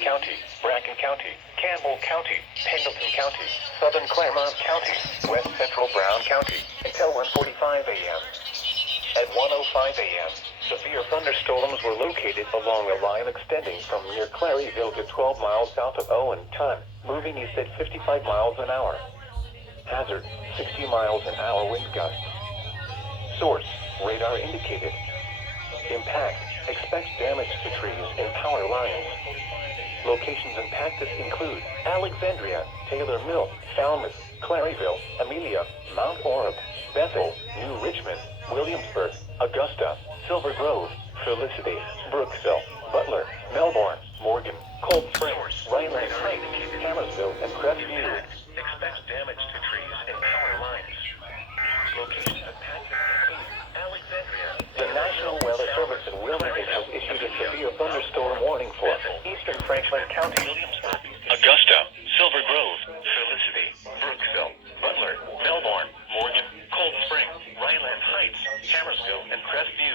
County, Bracken County, Campbell County, Pendleton County, Southern Claremont County, West Central Brown County, until 1:45 a.m. At 1:05 a.m., severe thunderstorms were located along a line extending from near Claryville to 12 miles south of Owen Ton, moving east at 55 miles an hour. Hazard, 60 miles an hour wind gusts. Source, radar indicated. Impact, expect damage to trees and power lines. Locations impacted include Alexandria, Taylor Mill, Falmouth, Claryville, Amelia, Mount Orab, Bethel, New Richmond, Williamsburg, Augusta, Silver Grove, Felicity, Brookville, Butler, Melbourne, Morgan, Cold Spring, Rhineland Heights, Hammersville, and Crestview. Expect damage to trees and power lines. Locations impacted include Alexandria. The National Weather Service in Wilmington has issued a severe thunderstorm warning for eastern Franklin County, Augusta, Silver Grove, Felicity, Brookville, Butler, Melbourne, Morgan, Cold Spring, Rhineland Heights, Hammersville, and Crestview.